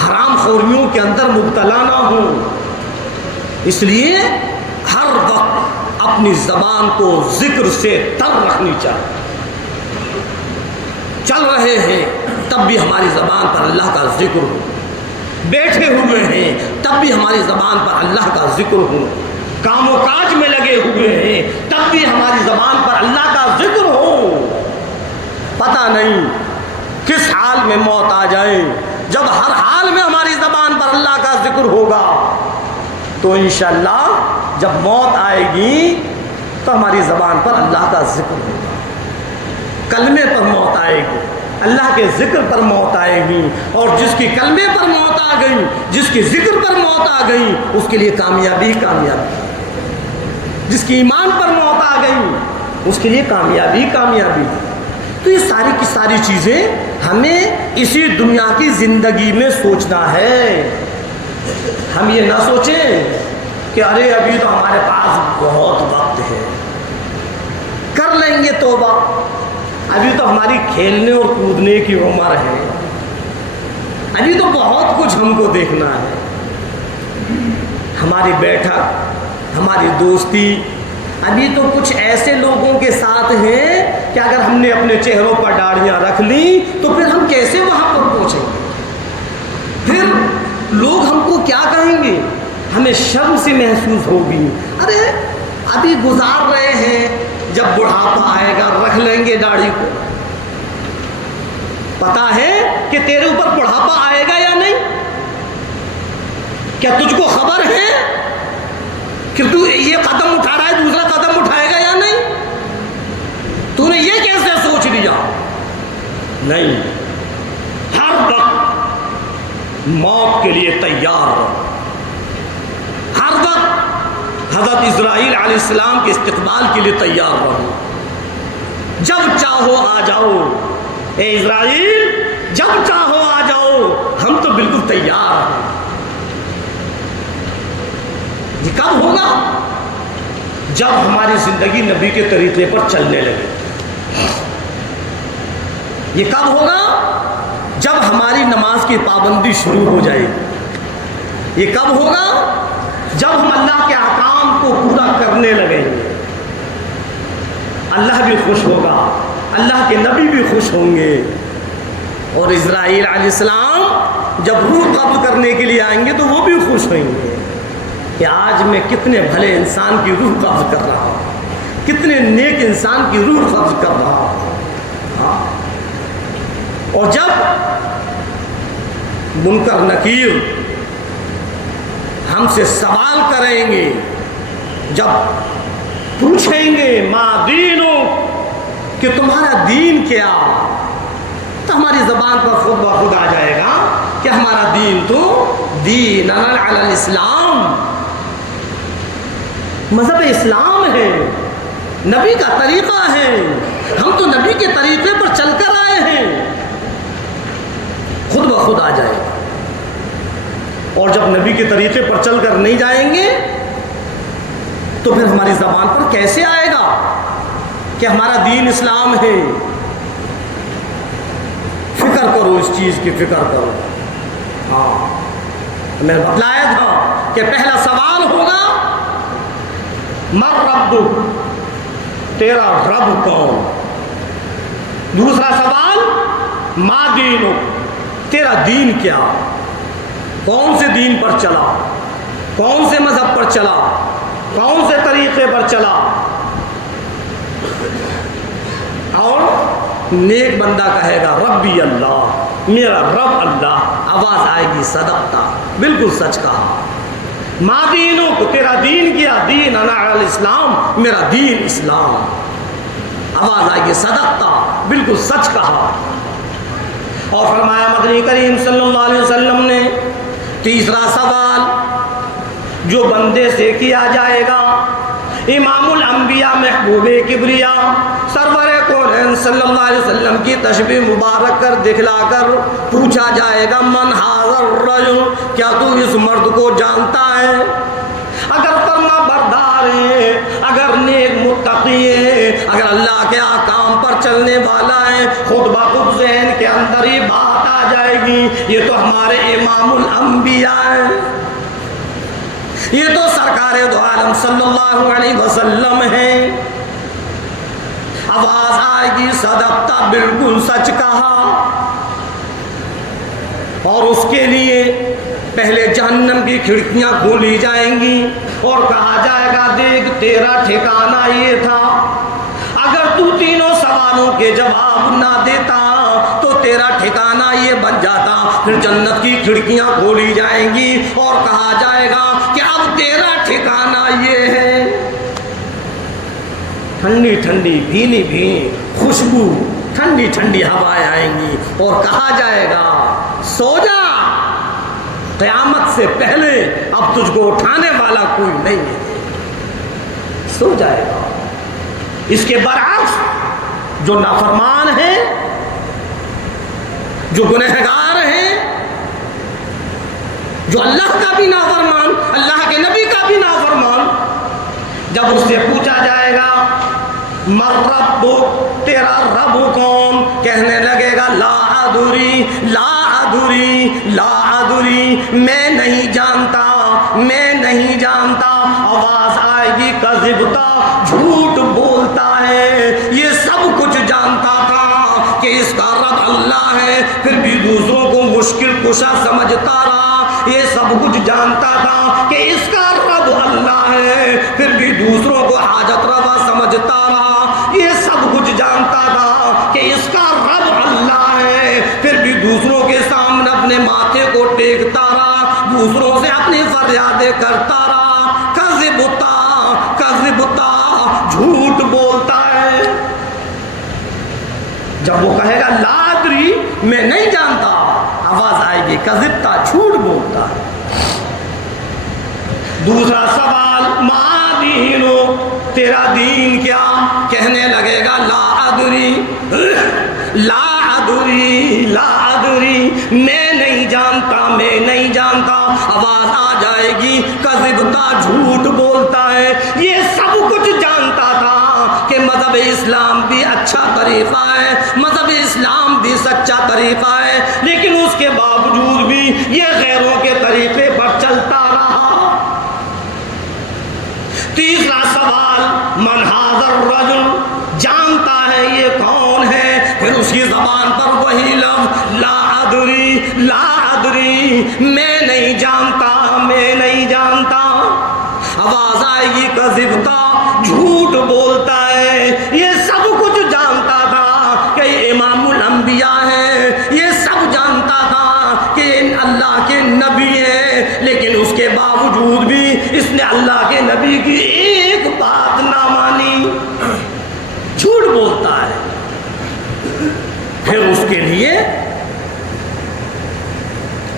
حرام خوریوں کے اندر مبتلا نہ ہو. اس لیے ہر وقت اپنی زبان کو ذکر سے تر رکھنی چاہیے. چل رہے ہیں تب بھی ہماری زبان پر اللہ کا ذکر ہو، بیٹھے ہوئے ہیں تب بھی ہماری زبان پر اللہ کا ذکر ہو، کام و کاج میں لگے ہوئے ہیں تب بھی ہماری زبان پر اللہ کا ذکر ہو. پتہ نہیں کس حال میں موت آ جائے. جب ہر حال میں ہماری زبان پر اللہ کا ذکر ہوگا تو انشاءاللہ جب موت آئے گی تو ہماری زبان پر اللہ کا ذکر ہوگا. کلمے پر موت آئے گی، اللہ کے ذکر پر موت آئے گی. اور جس کی کلمے پر موت آ گئی، جس کی ذکر پر موت آ گئی، اس کے لیے کامیابی کامیابی. جس کی ایمان پر موت آ گئی اس کے لیے کامیابی کامیابی. تو یہ ساری کی ساری چیزیں ہمیں اسی دنیا کی زندگی میں سوچنا ہے. ہم یہ نہ سوچیں کہ ارے ابھی تو ہمارے پاس بہت وقت ہے، کر لیں گے توبہ، ابھی تو ہماری کھیلنے اور کودنے کی عمر ہے، ابھی تو بہت کچھ ہم کو دیکھنا ہے. ہماری بیٹھک، ہماری دوستی ابھی تو کچھ ایسے لوگوں کے ساتھ ہیں کہ اگر ہم نے اپنے چہروں پر داڑھیاں رکھ لیں تو پھر ہم کیسے وہاں پر پہنچیں گے؟ پھر لوگ ہم کو کیا کہیں گے؟ ہمیں شرم سے محسوس ہوگی. ارے ابھی گزار رہے ہیں، جب بڑھاپا آئے گا رکھ لیں گے داڑھی کو. پتا ہے کہ تیرے اوپر بڑھاپا آئے گا یا نہیں؟ کیا تجھ کو خبر ہے کہ تو یہ قدم اٹھا رہا ہے دوسرا قدم اٹھائے گا یا نہیں؟ تو نے یہ کیسے سوچ لیا؟ نہیں، ہر وقت موت کے لیے تیار رہو. ہر وقت حضرت اسرائیل علیہ السلام کے استقبال کے لیے تیار رہو. جب چاہو آ جاؤ اے اسرائیل، جب چاہو آ جاؤ، ہم تو بالکل تیار ہیں. یہ کب ہوگا؟ جب ہماری زندگی نبی کے طریقے پر چلنے لگے. یہ کب ہوگا؟ جب ہماری نماز کی پابندی شروع ہو جائے گی. یہ کب ہوگا؟ جب ہم اللہ کے احکام کو پورا کرنے لگیں گے. اللہ بھی خوش ہوگا، اللہ کے نبی بھی خوش ہوں گے. اور اسرائیل علیہ السلام جب روح قبض کرنے کے لیے آئیں گے تو وہ بھی خوش ہوئیں گے کہ آج میں کتنے بھلے انسان کی روح قبض کر رہا ہوں، کتنے نیک انسان کی روح قبض کر رہا ہوں. ہاں. اور جب منکر نکیر ہم سے سوال کریں گے، جب پوچھیں گے ما دینو، کہ تمہارا دین کیا، تو ہماری زبان پر خود بخود آ جائے گا کہ ہمارا دین تو دین علی الاسلام، مذہب اسلام ہے، نبی کا طریقہ ہے، ہم تو نبی کے طریقے پر چل کر آئے ہیں. خود بخود آ جائے گا. اور جب نبی کے طریقے پر چل کر نہیں جائیں گے تو پھر ہماری زبان پر کیسے آئے گا کہ ہمارا دین اسلام ہے؟ فکر کرو، اس چیز کی فکر کرو. ہاں، میں بتلایا تھا کہ پہلا سوال ہوگا من رب، تیرا رب کون؟ دوسرا سوال ما دینو، تیرا دین کیا، کون سے دین پر چلا، کون سے مذہب پر چلا، کون سے طریقے پر چلا. اور نیک بندہ کہے گا ربی اللہ، میرا رب اللہ. آواز آئے گی صدقتا، بالکل سچ کہا. ما دینو، کو تیرا دین کیا، دین انا علی الاسلام، میرا دین اسلام. آواز آئے گی صدقتا، بالکل سچ کہا. اور فرمایا مدنی کریم صلی اللہ علیہ وسلم نے تیسرا سوال جو بندے سے کیا جائے گا، امام الانبیاء محبوب کبریا سرور کونین صلی اللہ علیہ وسلم کی تشبیہ مبارک کر دکھلا کر پوچھا جائے گا من ھذا الرجل، کیا تو اس مرد کو جانتا ہے؟ اگر فرما بردار ہے، اگر نیک متقی ہے، اگر اللہ کے احکام پر چلنے والا ہے، خود بخود ذہن کے اندر ہی بات آ جائے گی یہ تو ہمارے امام الانبیاء ہے، یہ تو سرکار دو عالم صلی اللہ علیہ وسلم ہے. آواز آئے گی صدقتا، بالکل سچ کہا. اور اس کے لیے پہلے جہنم کی کھڑکیاں کھولی جائیں گی اور کہا جائے گا دیکھ تیرا ٹھکانہ یہ تھا، اگر تو تینوں سوالوں کے جواب نہ دیتا تو تیرا ٹھکانہ یہ بن جاتا. پھر جنت کی کھڑکیاں کھولی جائیں گی اور کہا جائے گا کہ اب تیرا ٹھکانہ یہ ہے. ٹھنڈی ٹھنڈی بھینی بھینی خوشبو، ٹھنڈی ٹھنڈی ہوائیں آئیں گی اور کہا جائے گا سو جا، قیامت سے پہلے اب تجھ کو اٹھانے والا کوئی نہیں ہے. سو جائے گا۔ اس کے برعکس جو نافرمان ہیں، جو گنہگار ہیں، جو اللہ کا بھی نافرمان، اللہ کے نبی کا بھی نافرمان، جب اس سے پوچھا جائے گا من ربک، تیرا رب کون، کہنے لگے گا لا ادری لا ادری لا ادری، میں نہیں جانتا میں نہیں جانتا۔ آواز آئے گی کذبتا، جھوٹ بولتا ہے، یہ سب کچھ جانتا تھا کہ اس کا رب اللہ ہے، پھر بھی دوسروں کو مشکل کشا سمجھتا رہا۔ یہ سب کچھ جانتا تھا کہ اس کا رب اللہ ہے، پھر بھی دوسروں کو حاجت روا سمجھتا رہا۔ یہ سب کچھ جانتا تھا کہ اس کا رب اللہ ہے، پھر بھی دوسروں کے سامنے اپنے ماتھے کو ٹیکتا رہا، دوسروں سے اپنی فریادیں کرتا رہا۔ کذبتا کذبتا، جھوٹ بولتا ہے۔ جب وہ کہے گا لا ادری، میں نہیں جانتا، آواز آئے گی کذبتا، جھوٹ بولتا ہے۔ دوسرا سوال ما دینو، تیرا دین کیا، کہنے لگے گا لا ادری لا ادری لا ادری، میں نہیں جانتا میں نہیں جانتا۔ آواز آ جائے گی کذبتا، جھوٹ بولتا ہے۔ یہ سب کچھ جانتا تھا کہ مذہب اسلام بھی اچھا طریقہ ہے، مذہب اسلام بھی سچا طریقہ ہے، لیکن اس کے باوجود بھی یہ غیروں کے طریقے پر چلتا رہا۔ تیسرا سوال من ھذا الرجل، جانتا ہے یہ کون ہے، پھر اس کی زبان پر وہی لفظ لا ادری لا ادری، میں نہیں جانتا میں نہیں جانتا۔ آواز آئے گی کذبتا، جھوٹ بولتا ہے۔ یہ سب کچھ جانتا تھا کہ یہ امام الانبیاء ہے، یہ سب جانتا تھا کہ اللہ کے نبی ہیں، لیکن اس کے باوجود بھی اس نے اللہ کے نبی کی ایک بات نہ مانی، جھوٹ بولتا ہے۔ پھر اس کے لیے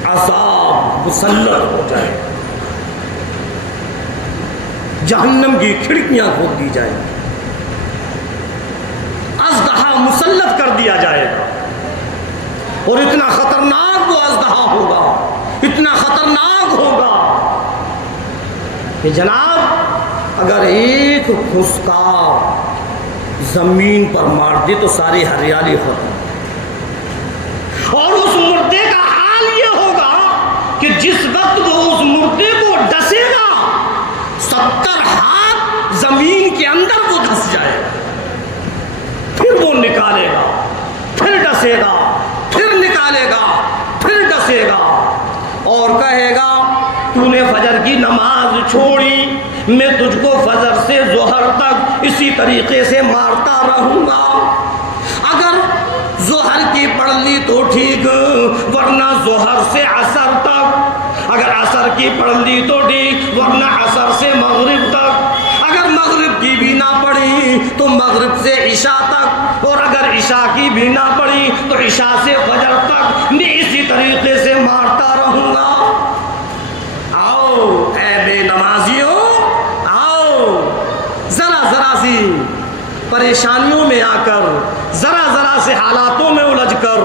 عذاب مسلط ہو جائے، جہنم کی کھڑکیاں کھول دی جائیں، اژدہا مسلط کر دیا جائے گا، اور اتنا خطرناک وہ اژدہا ہوگا، اتنا خطرناک ہوگا کہ جناب اگر ایک خسکا زمین پر مار دے تو ساری ہریالی ختم، اور اس مردے کا حال یہ ہوگا کہ جس وقت وہ اس مردے کو ڈسے گا 70 ہاتھ زمین کے اندر وہ دھس جائے گا، پھر وہ نکالے گا، پھر ڈسے گا، پھر نکالے گا، پھر ڈسے گا، اور کہے گا تو نے فجر کی نماز چھوڑی، میں تجھ کو فجر سے ظہر تک اسی طریقے سے مارتا رہوں گا، اگر ظہر کی پڑھ لی تو ٹھیک، ورنہ ظہر سے عصر تک، اگر عصر کی پڑھ لی تو ٹھیک، ورنہ عصر سے مغرب تک، اگر مغرب کی بھی نہ پڑھی تو مغرب سے عشاء تک، اور اگر عشاء کی بھی نہ پڑھی تو عشاء سے فجر تک، میں اسی طریقے سے مارتا رہوں گا۔ آؤ اے بے نمازیوں، آؤ ذرا ذرا سی پریشانیوں میں آ کر، ذرا ذرا سے حالاتوں میں الجھ کر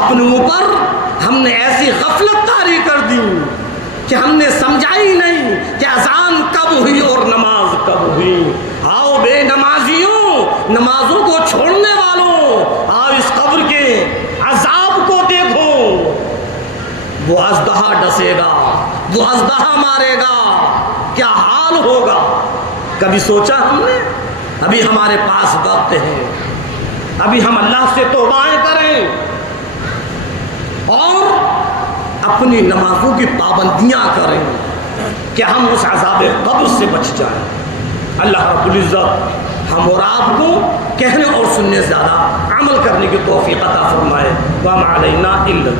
اپنے اوپر ہم نے ایسی غفلت طاری کر دی کہ ہم نے سمجھا ہی نہیں کہ اذان کب ہوئی اور نماز کب ہوئی۔ آؤ بے نمازیوں، نمازوں کو چھوڑنے والوں، آؤ اس قبر کے عذاب کو دیکھو، وہ اژدہا ڈسے گا، وہ اژدہا مارے گا، کیا حال ہوگا؟ کبھی سوچا ہم نے؟ ابھی ہمارے پاس وقت ہے، ابھی ہم اللہ سے توبائیں کریں اور اپنی نمازوں کی پابندیاں کریں کہ ہم اس عذاب قبر سے بچ جائیں۔ اللہ رب العزت ہم اور آپ کو کہنے اور سننے سے زیادہ عمل کرنے کی توفیق عطا فرمائے۔ وما علینا الا